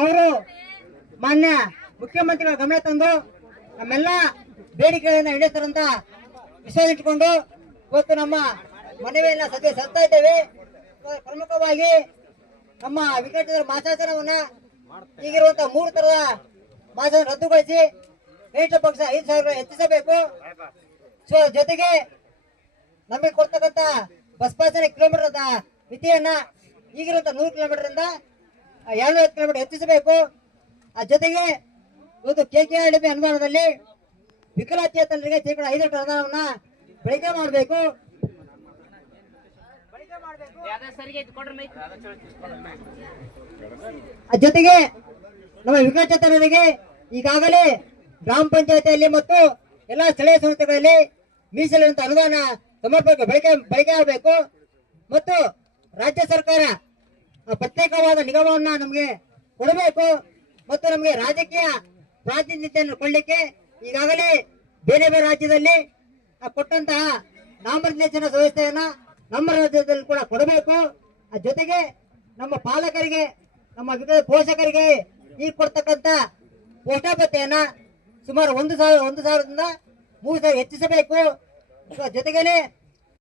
ಅವರು ಮಾನ್ಯ ಮುಖ್ಯಮಂತ್ರಿಗಳ ಗಮನ ತಂದು ನಮ್ಮೆಲ್ಲ ಬೇಡಿಕೆಗಳನ್ನ ಈಡೇರಿಸ್ತಾರಂತ ವಿಶ್ವಾಸ ಇಟ್ಟುಕೊಂಡು ಇವತ್ತು ನಮ್ಮ ಮನವಿಯನ್ನ ಸಲ್ಲಿಸ್ತಾ ಇದ್ದೇವೆ. ಪ್ರಮುಖವಾಗಿ ನಮ್ಮ ವಿಕಲಚೇತನರ ಮಾಸಾಸನವನ್ನ ಈಗಿರುವಂತಹ 3 ತರದ ಮಾಸಾಸನ ರದ್ದುಗೊಳಿಸಿ ಕನಿಷ್ಠ ಪಕ್ಷ 5,000 ಹೆಚ್ಚಿಸಬೇಕು. ಸೊ ಜೊತೆಗೆ ನಮಗೆ ಕೊಡ್ತಕ್ಕಂಥ ಬಸ್ ಪಾಸಿನ ಕಿಲೋಮೀಟರ್ ಮಿತಿಯನ್ನ ಈಗಿರುವಂತಹ 100 ಕಿಲೋಮೀಟರ್ ಇಂದ 250 ಕಿಲೋಮೀಟರ್ ಹೆಚ್ಚಿಸಬೇಕು. ಆ ಜೊತೆಗೆ ಇವತ್ತು KKRDB ಅನುದಾನದಲ್ಲಿ ವಿಕಲಚೇತನರಿಗೆ ಶೇಕಡ 5% ಅನುದಾನವನ್ನ ಬಳಕೆ ಮಾಡಬೇಕು. ಜೊತೆಗೆ ನಮ್ಮ ವಿಕಲಚೇತನರಿಗೆ ಈಗಾಗಲೇ ಗ್ರಾಮ ಪಂಚಾಯತಿಯಲ್ಲಿ ಮತ್ತು ಎಲ್ಲಾ ಸ್ಥಳೀಯ ಸಂಸ್ಥೆಗಳಲ್ಲಿ ಮೀಸಲಿರುವಂತಹ ಅನುದಾನ ಸಮರ್ಪಕ ಬಳಕೆ ಆಗಬೇಕು. ಮತ್ತು ರಾಜ್ಯ ಸರ್ಕಾರ ಪ್ರತ್ಯೇಕವಾದ ನಿಗಮವನ್ನ ನಮಗೆ ಕೊಡಬೇಕು. ಮತ್ತು ನಮಗೆ ರಾಜಕೀಯ ಪ್ರಾತಿನಿಧ್ಯವನ್ನು ಕೊಡಲಿಕ್ಕೆ ಈಗಾಗಲೇ ಬೇರೆ ಬೇರೆ ರಾಜ್ಯದಲ್ಲಿ ಕೊಟ್ಟಂತಹ ನಾಮನಿರ್ದೇಶನ ವ್ಯವಸ್ಥೆಯನ್ನ ನಮ್ಮ ರಾಜ್ಯದಲ್ಲಿ ಕೂಡ ಕೊಡಬೇಕು. ಜೊತೆಗೆ ನಮ್ಮ ಪಾಲಕರಿಗೆ ನಮ್ಮ ಪೋಷಕರಿಗೆ ಈ ಕೊಡ್ತಕ್ಕಂಥ ಪೋಷಾಭತ್ಯೆಯನ್ನ ಸುಮಾರು 1,000ದಿಂದ 3,000 ಹೆಚ್ಚಿಸಬೇಕು. ಜೊತೆಗೇನೆ